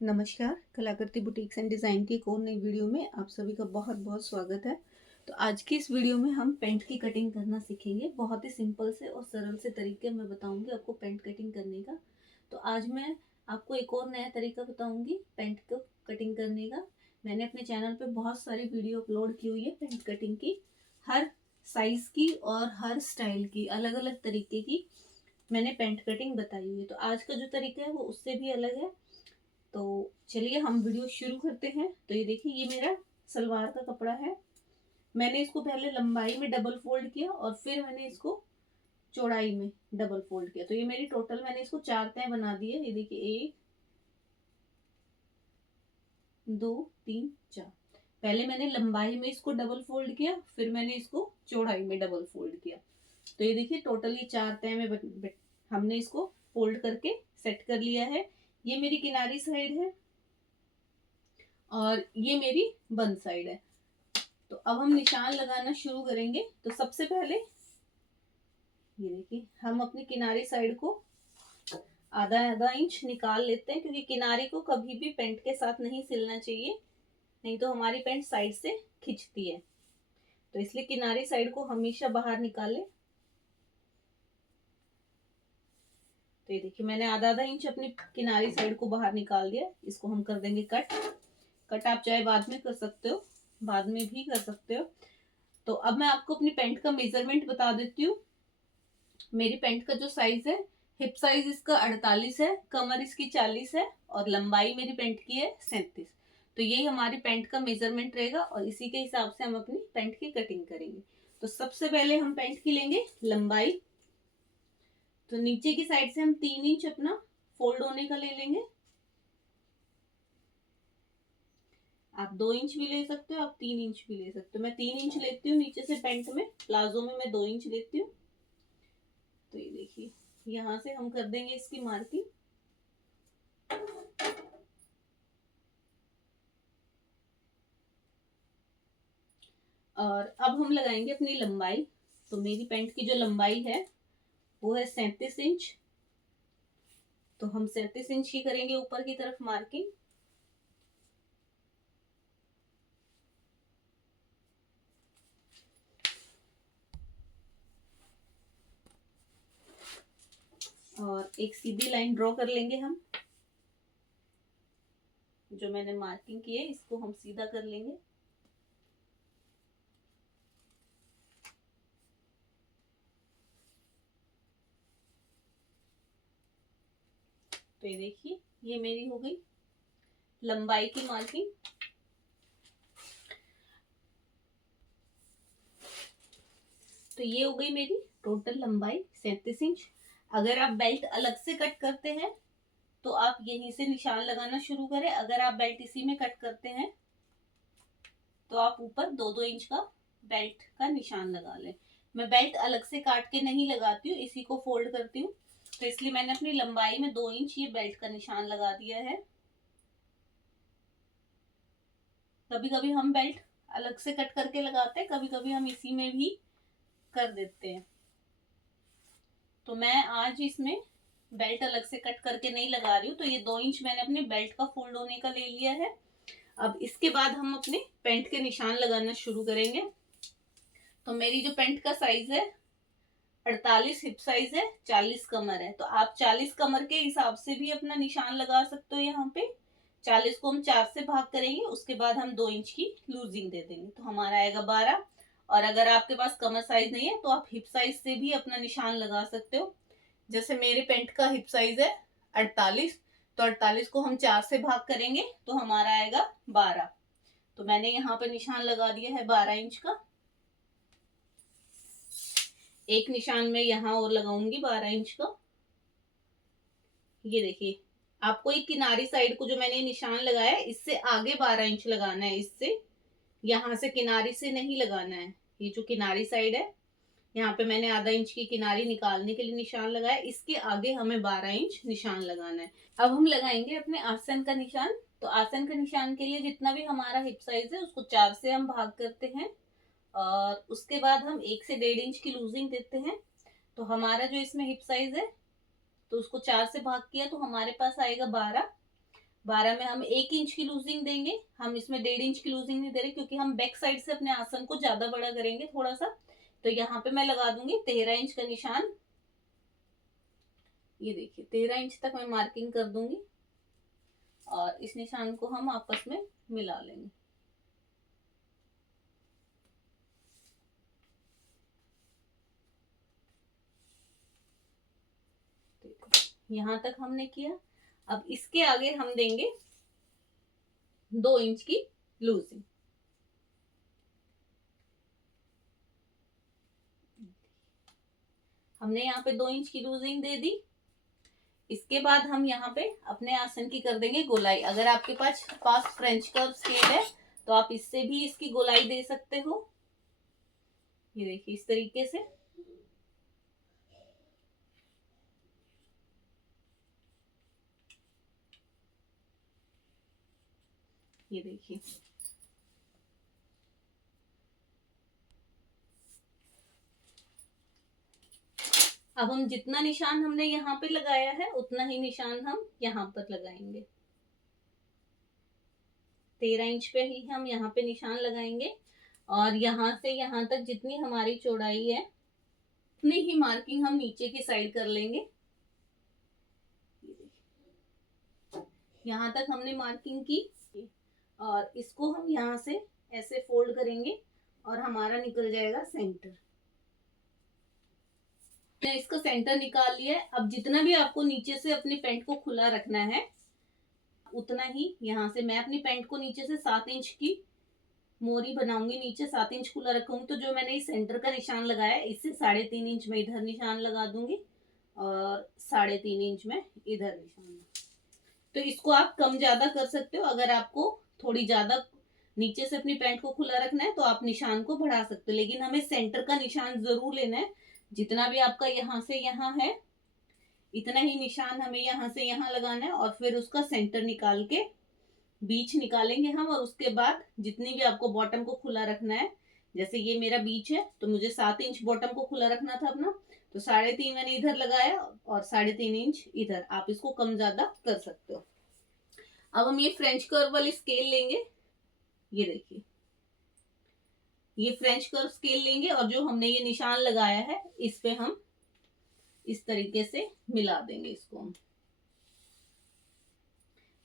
नमस्कार, कलाकृति boutiques and design की एक और नई वीडियो में आप सभी का बहुत बहुत स्वागत है। तो आज की इस वीडियो में हम पेंट की कटिंग करना सीखेंगे। बहुत ही सिंपल से और सरल से तरीके मैं बताऊंगी आपको पेंट कटिंग करने का। तो आज मैं आपको एक और नया तरीका बताऊंगी पेंट को कटिंग करने का। मैंने अपने चैनल पे बहुत सारी वीडियो अपलोड की हुई है पेंट कटिंग की, हर साइज़ की और हर स्टाइल की, अलग अलग तरीके की मैंने पेंट कटिंग बताई हुई है। तो आज का जो तरीका है वो उससे भी अलग है। तो चलिए हम वीडियो शुरू करते हैं। तो ये देखिए, ये मेरा सलवार का कपड़ा है। मैंने इसको पहले लंबाई में डबल फोल्ड किया और फिर मैंने इसको चौड़ाई में डबल फोल्ड किया। तो ये मेरी टोटल मैंने इसको 4 तय बना दी है। ये देखिए, 1 2 3 4। पहले मैंने लंबाई में इसको डबल फोल्ड किया, फिर मैंने इसको चौड़ाई में डबल फोल्ड किया। तो ये देखिए, टोटल ये 4 तय में हमने इसको फोल्ड करके सेट कर लिया है। ये मेरी किनारी साइड है और ये मेरी बंद साइड है। तो अब हम निशान लगाना शुरू करेंगे। तो सबसे पहले ये देखिए, हम अपनी किनारी साइड को आधा आधा इंच निकाल लेते हैं, क्योंकि किनारी को कभी भी पेंट के साथ नहीं सिलना चाहिए, नहीं तो हमारी पेंट साइड से खिंचती है। तो इसलिए किनारी साइड को हमेशा बाहर निकालें। तो ये देखिए, मैंने आधा आधा इंच अपनी किनारी साइड को बाहर निकाल दिया। इसको हम कर देंगे कट। कट आप चाहे बाद में कर सकते हो, बाद में भी कर सकते हो। तो अब मैं आपको अपनी पेंट का मेजरमेंट बता देती हूँ। मेरी पेंट का जो साइज है, हिप साइज इसका 48 है, कमर इसकी 40 है और लंबाई मेरी पेंट की है 37। तो यही हमारी पेंट का मेजरमेंट रहेगा और इसी के हिसाब से हम अपनी पेंट की कटिंग करेंगे। तो सबसे पहले हम पेंट की लेंगे लंबाई। तो नीचे की साइड से हम 3 इंच अपना फोल्ड होने का ले लेंगे। आप 2 इंच भी ले सकते हो, आप 3 इंच भी ले सकते हो। मैं 3 इंच लेती हूँ नीचे से पेंट में, प्लाजो में मैं 2 इंच लेती हूँ। तो ये देखिए, यहाँ से हम कर देंगे इसकी मार्किंग। और अब हम लगाएंगे अपनी लंबाई। तो मेरी पेंट की जो लंबाई है वो है 37 इंच। तो हम 37 इंच की करेंगे ऊपर की तरफ मार्किंग। और एक सीधी लाइन ड्रॉ कर लेंगे हम। जो मैंने मार्किंग की है इसको हम सीधा कर लेंगे। तो ये देखिए, ये मेरी हो गई लंबाई की मार्किंग। तो ये हो गई मेरी टोटल लंबाई 37 इंच। अगर आप बेल्ट अलग से कट करते हैं तो आप यहीं से निशान लगाना शुरू करें। अगर आप बेल्ट इसी में कट करते हैं तो आप ऊपर 2-2 इंच का बेल्ट का निशान लगा लें। मैं बेल्ट अलग से काट के नहीं लगाती हूँ, इसी को फोल्ड करती हूँ। तो इसलिए मैंने अपनी लंबाई में 2 इंच ये बेल्ट का निशान लगा दिया है। कभी कभी हम बेल्ट अलग से कट करके लगाते हैं, कभी कभी हम इसी में भी कर देते हैं। तो मैं आज इसमें बेल्ट अलग से कट करके नहीं लगा रही हूँ। तो ये 2 इंच मैंने अपने बेल्ट का फोल्ड होने का ले लिया है। अब इसके बाद हम अपने पेंट के निशान लगाना शुरू करेंगे। तो मेरी जो पेंट का साइज है 48 हिप साइज है, 40 कमर है। तो आप 40 कमर के हिसाब से भी अपना निशान लगा सकते हो। यहाँ पे 40 को हम 4 से भाग करेंगे, उसके बाद हम 2 इंच की लूजिंग दे देंगे, तो हमारा आएगा 12। और अगर आपके पास कमर साइज नहीं है तो आप हिप साइज से भी अपना निशान लगा सकते हो। जैसे मेरे पेंट का हिप साइज है 48, तो 48 को हम 4 से भाग करेंगे तो हमारा आएगा 12। तो मैंने यहाँ पे निशान लगा दिया है 12 इंच का। एक निशान में यहाँ और लगाऊंगी 12 इंच का। ये देखिए, आपको एक किनारी साइड को जो मैंने निशान लगाया है इससे आगे 12 इंच लगाना है। इससे यहाँ से किनारी से नहीं लगाना है। ये जो किनारी साइड है, यहाँ पे मैंने आधा इंच की किनारी निकालने के लिए निशान लगाया, इसके आगे हमें 12 इंच निशान लगाना है। अब हम लगाएंगे अपने आसन का निशान। तो आसन का निशान के लिए जितना भी हमारा हिप साइज है उसको 4 से हम भाग करते हैं और उसके बाद हम 1 से 1.5 इंच की लूजिंग देते हैं। तो हमारा जो इसमें हिप साइज है, तो उसको 4 से भाग किया तो हमारे पास आएगा 12। 12 में हम 1 इंच की लूजिंग देंगे, हम इसमें 1.5 इंच की लूजिंग नहीं दे रहे क्योंकि हम बैक साइड से अपने आसन को ज्यादा बड़ा करेंगे थोड़ा सा। तो यहाँ पे मैं लगा दूंगी 13 इंच का निशान। ये देखिए 13 इंच तक मैं मार्किंग कर दूंगी और इस निशान को हम आपस में मिला लेंगे। यहां तक हमने किया। अब इसके आगे हम देंगे 2 इंच की लूजिंग। हमने यहाँ पे 2 इंच की लूजिंग दे दी। इसके बाद हम यहाँ पे अपने आसन की कर देंगे गोलाई। अगर आपके पास फ्रेंच कर्व स्केल है तो आप इससे भी इसकी गोलाई दे सकते हो। ये देखिए इस तरीके से। ये देखिए अब हम जितना निशान हमने यहाँ पे लगाया है उतना ही निशान हम यहाँ पर लगाएंगे। 13 इंच पे ही हम यहाँ पे निशान लगाएंगे और यहाँ से यहाँ तक जितनी हमारी चौड़ाई है उतनी ही मार्किंग हम नीचे की साइड कर लेंगे। यहाँ तक हमने मार्किंग की और इसको हम यहाँ से ऐसे फोल्ड करेंगे और हमारा निकल जाएगा सेंटर। मैंने इसका सेंटर निकाल लिया है। अब जितना भी आपको नीचे से अपनी पैंट को खुला रखना है उतना ही यहाँ से मैं अपनी पैंट को नीचे से 7 इंच की मोरी बनाऊंगी, नीचे 7 इंच खुला रखूंगी। तो जो मैंने इस सेंटर का निशान लगाया है इससे 3.5 इंच में इधर निशान लगा दूंगी और 3.5 इंच में इधर निशान। तो इसको आप कम ज्यादा कर सकते हो। अगर आपको थोड़ी ज्यादा नीचे से अपनी पैंट को खुला रखना है तो आप निशान को बढ़ा सकते हो, लेकिन हमें सेंटर का निशान जरूर लेना है। जितना भी आपका यहाँ से यहाँ है इतना ही निशान हमें यहाँ से यहाँ लगाना है और फिर उसका सेंटर निकाल के बीच निकालेंगे हम। और उसके बाद जितनी भी आपको बॉटम को खुला रखना है, जैसे ये मेरा बीच है तो मुझे 7 इंच बॉटम को खुला रखना था अपना, तो 3.5 मैंने इधर लगाया और 3.5 इंच इधर। आप इसको कम ज्यादा कर सकते हो। अब हम ये फ्रेंच कर्व वाली स्केल लेंगे। ये देखिए ये फ्रेंच कर्व स्केल लेंगे और जो हमने ये निशान लगाया है इस पे हम इस तरीके से मिला देंगे इसको हम।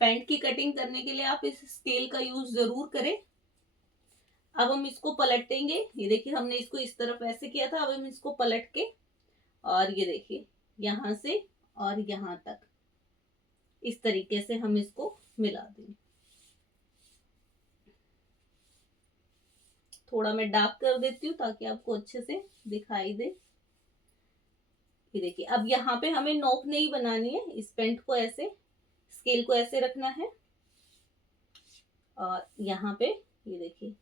पैंट की कटिंग करने के लिए आप इस स्केल का यूज जरूर करें। अब हम इसको पलटेंगे। ये देखिए हमने इसको इस तरफ ऐसे किया था, अब हम इसको पलट के और ये देखिए यहां से और यहां तक इस तरीके से हम इसको मिला देंगे। थोड़ा मैं डार्क कर देती हूँ ताकि आपको अच्छे से दिखाई दे। ये देखिए अब यहाँ पे हमें नोक नहीं बनानी है, इस पेंट को ऐसे स्केल को ऐसे रखना है और यहाँ पे ये देखिए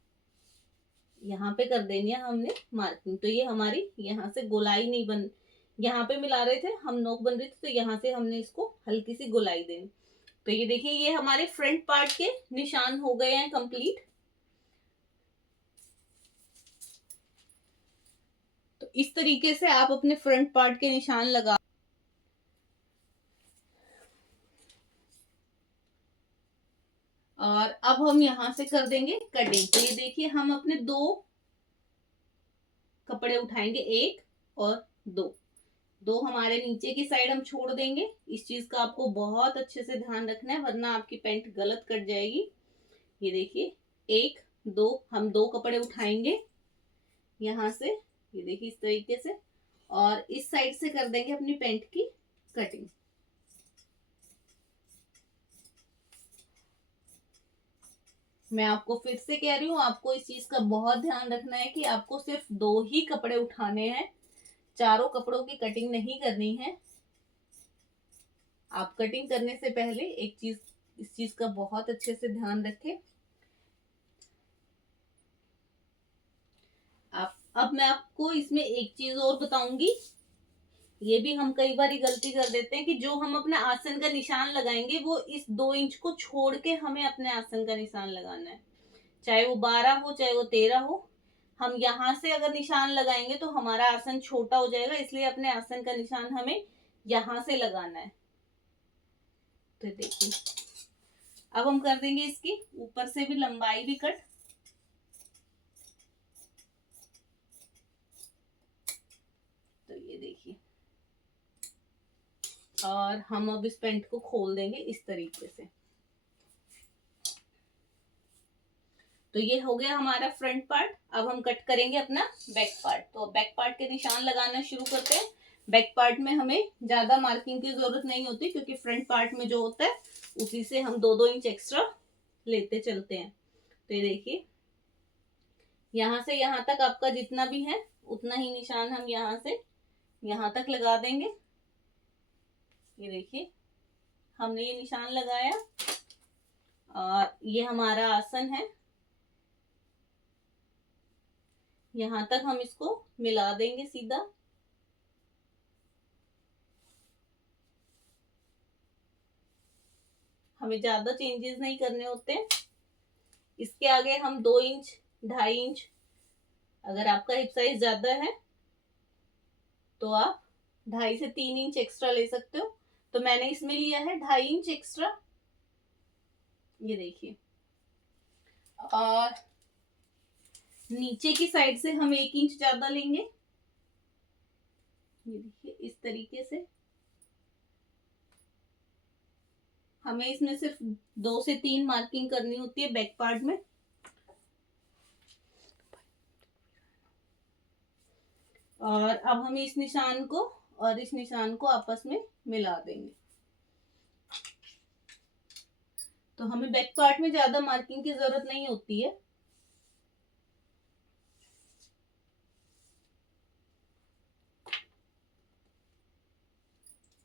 यहाँ पे कर देनी है हमने मार्किंग। तो ये हमारी यहाँ से गोलाई नहीं बन, यहाँ पे मिला रहे थे हम नोक बन रही थी तो यहाँ से हमने इसको हल्की सी गोलाई देनी। तो ये देखिए ये हमारे फ्रंट पार्ट के निशान हो गए हैं कंप्लीट। तो इस तरीके से आप अपने फ्रंट पार्ट के निशान लगा। और अब हम यहां से कर देंगे कटिंग। तो ये देखिए हम अपने 2 कपड़े उठाएंगे, 1 और 2 हमारे नीचे की साइड हम छोड़ देंगे। इस चीज का आपको बहुत अच्छे से ध्यान रखना है वरना आपकी पैंट गलत कट जाएगी। ये देखिए 1 2 हम 2 कपड़े उठाएंगे यहां से, ये देखिए इस तरीके से, और इस साइड से कर देंगे अपनी पैंट की कटिंग। मैं आपको फिर से कह रही हूँ आपको इस चीज का बहुत ध्यान रखना है कि आपको सिर्फ 2 ही कपड़े उठाने हैं, चारों कपड़ों की कटिंग नहीं करनी है। आप कटिंग करने से पहले इस चीज का बहुत अच्छे से ध्यान रखें। अब मैं आपको इसमें एक चीज और बताऊंगी। ये भी हम कई बार गलती कर देते हैं कि जो हम अपने आसन का निशान लगाएंगे वो इस 2 इंच को छोड़ के हमें अपने आसन का निशान लगाना है, चाहे वो 12 हो चाहे वो 13 हो। हम यहाँ से अगर निशान लगाएंगे तो हमारा आसन छोटा हो जाएगा, इसलिए अपने आसन का निशान हमें यहाँ से लगाना है। तो देखिए अब हम कर देंगे इसकी ऊपर से भी लंबाई भी कट। तो ये देखिए, और हम अब इस पैंट को खोल देंगे इस तरीके से। तो ये हो गया हमारा फ्रंट पार्ट। अब हम कट करेंगे अपना बैक पार्ट। तो बैक पार्ट के निशान लगाना शुरू करते हैं। बैक पार्ट में हमें ज्यादा मार्किंग की जरूरत नहीं होती, क्योंकि फ्रंट पार्ट में जो होता है उसी से हम 2-2 इंच एक्स्ट्रा लेते चलते हैं। तो ये देखिए, यहाँ से यहाँ तक आपका जितना भी है उतना ही निशान हम यहाँ से यहाँ तक लगा देंगे। ये देखिए, हमने ये निशान लगाया और ये हमारा आसन है। यहाँ तक हम इसको मिला देंगे सीधा। हमें ज्यादा चेंजेस नहीं करने होते। इसके आगे हम 2 इंच 2.5 इंच, अगर आपका हिप साइज ज्यादा है तो आप 2.5 से 3 इंच एक्स्ट्रा ले सकते हो। तो मैंने इसमें लिया है 2.5 इंच एक्स्ट्रा। ये देखिए, और नीचे की साइड से हम 1 इंच ज्यादा लेंगे। ये देखिए, इस तरीके से हमें इसमें सिर्फ 2 से 3 मार्किंग करनी होती है बैक पार्ट में। और अब हम इस निशान को और इस निशान को आपस में मिला देंगे। तो हमें बैक पार्ट में ज्यादा मार्किंग की जरूरत नहीं होती है।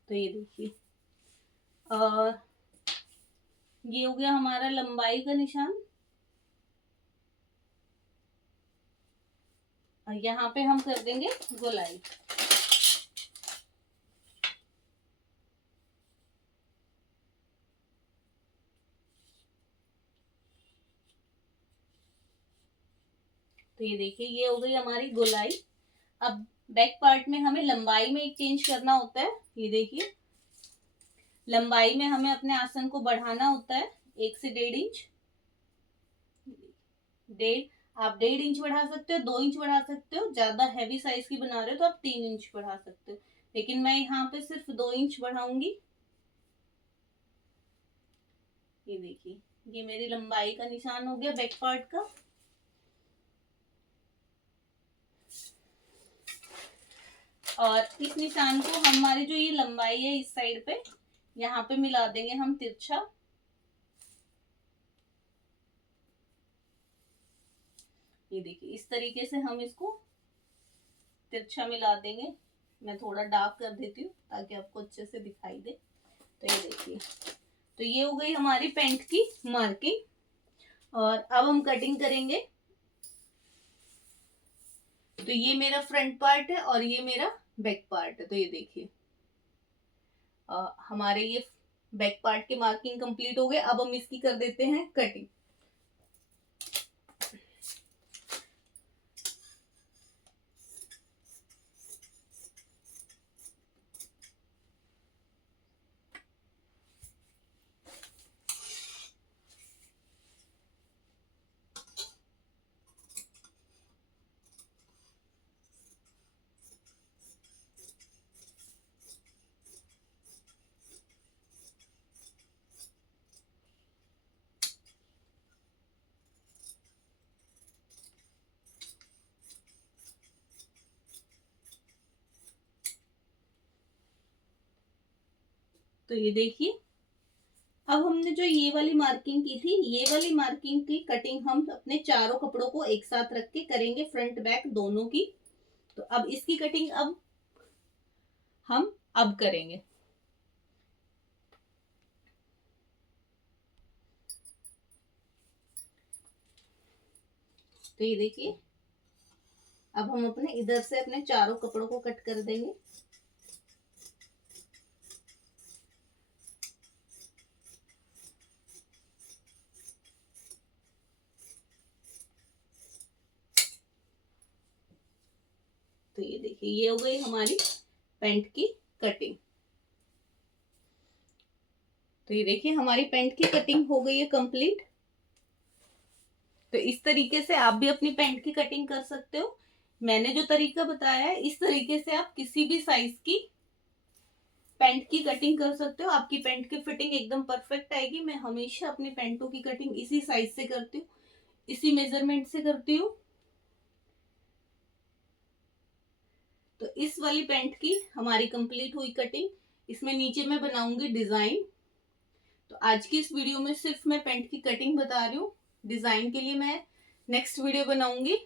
तो ये देखिए, और ये हो गया हमारा लंबाई का निशान। और यहाँ पे हम कर देंगे गोलाई। तो ये देखिए, ये हो गई हमारी गोलाई। अब बैक पार्ट में हमें लंबाई में एक चेंज करना होता है। ये देखिए, लंबाई में हमें अपने आसन को बढ़ाना होता है 1 से 1.5 इंच। आप 1.5 इंच बढ़ा सकते हो, 2 इंच बढ़ा सकते हो। ज्यादा हैवी साइज की बना रहे हो तो आप 3 इंच बढ़ा सकते हो, लेकिन मैं यहाँ पे सिर्फ 2 इंच बढ़ाऊंगी। ये देखिए, ये मेरी लंबाई का निशान हो गया बैक पार्ट का। और इस निशान को हमारी जो ये लंबाई है इस साइड पे यहाँ पे मिला देंगे हम तिरछा। ये देखिए, इस तरीके से हम इसको तिरछा मिला देंगे। मैं थोड़ा डार्क कर देती हूँ ताकि आपको अच्छे से दिखाई दे। तो ये देखिए, तो ये हो गई हमारी पैंट की मार्किंग। और अब हम कटिंग करेंगे। तो ये मेरा फ्रंट पार्ट है और ये मेरा बैक पार्ट है। तो ये देखिए, हमारे ये बैक पार्ट के मार्किंग कंप्लीट हो गए। अब हम इसकी कर देते हैं कटिंग। तो ये देखिए, अब हमने जो ये वाली मार्किंग की थी, ये वाली मार्किंग की कटिंग हम अपने चारों कपड़ों को एक साथ रख के करेंगे, फ्रंट बैक दोनों की। तो अब इसकी कटिंग हम करेंगे। तो ये देखिए, अब हम अपने इधर से अपने चारों कपड़ों को कट कर देंगे। तो ये देखिए, ये हो गई हमारी पैंट की कटिंग। तो ये देखिए हमारी पैंट की कटिंग हो गई है कंप्लीट। तो इस तरीके से आप भी अपनी पैंट की कटिंग कर सकते हो। मैंने जो तरीका बताया है इस तरीके से आप किसी भी साइज की पैंट की कटिंग कर सकते हो। आपकी पैंट की फिटिंग एकदम परफेक्ट आएगी। मैं हमेशा अपनी पैंटों की कटिंग इसी साइज से करती हूँ, इसी मेजरमेंट से करती हूँ। तो इस वाली पैंट की हमारी कंप्लीट हुई कटिंग। इसमें नीचे मैं बनाऊंगी डिजाइन। तो आज की इस वीडियो में सिर्फ मैं पैंट की कटिंग बता रही हूँ, डिजाइन के लिए मैं नेक्स्ट वीडियो बनाऊंगी।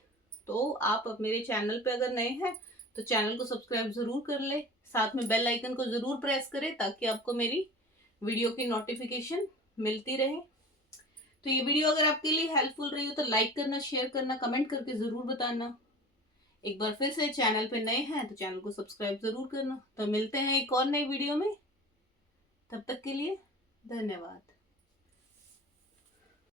तो आप अब मेरे चैनल पे अगर नए हैं तो चैनल को सब्सक्राइब जरूर कर ले, साथ में बेल आइकन को जरूर प्रेस करें ताकि आपको मेरी वीडियो की नोटिफिकेशन मिलती रहे। तो ये वीडियो अगर आपके लिए हेल्पफुल रही हो तो लाइक करना, शेयर करना, कमेंट करके जरूर बताना। एक बार फिर से चैनल पे नए हैं तो चैनल को सब्सक्राइब जरूर करना। तो मिलते हैं एक और नई वीडियो में, तब तक के लिए धन्यवाद।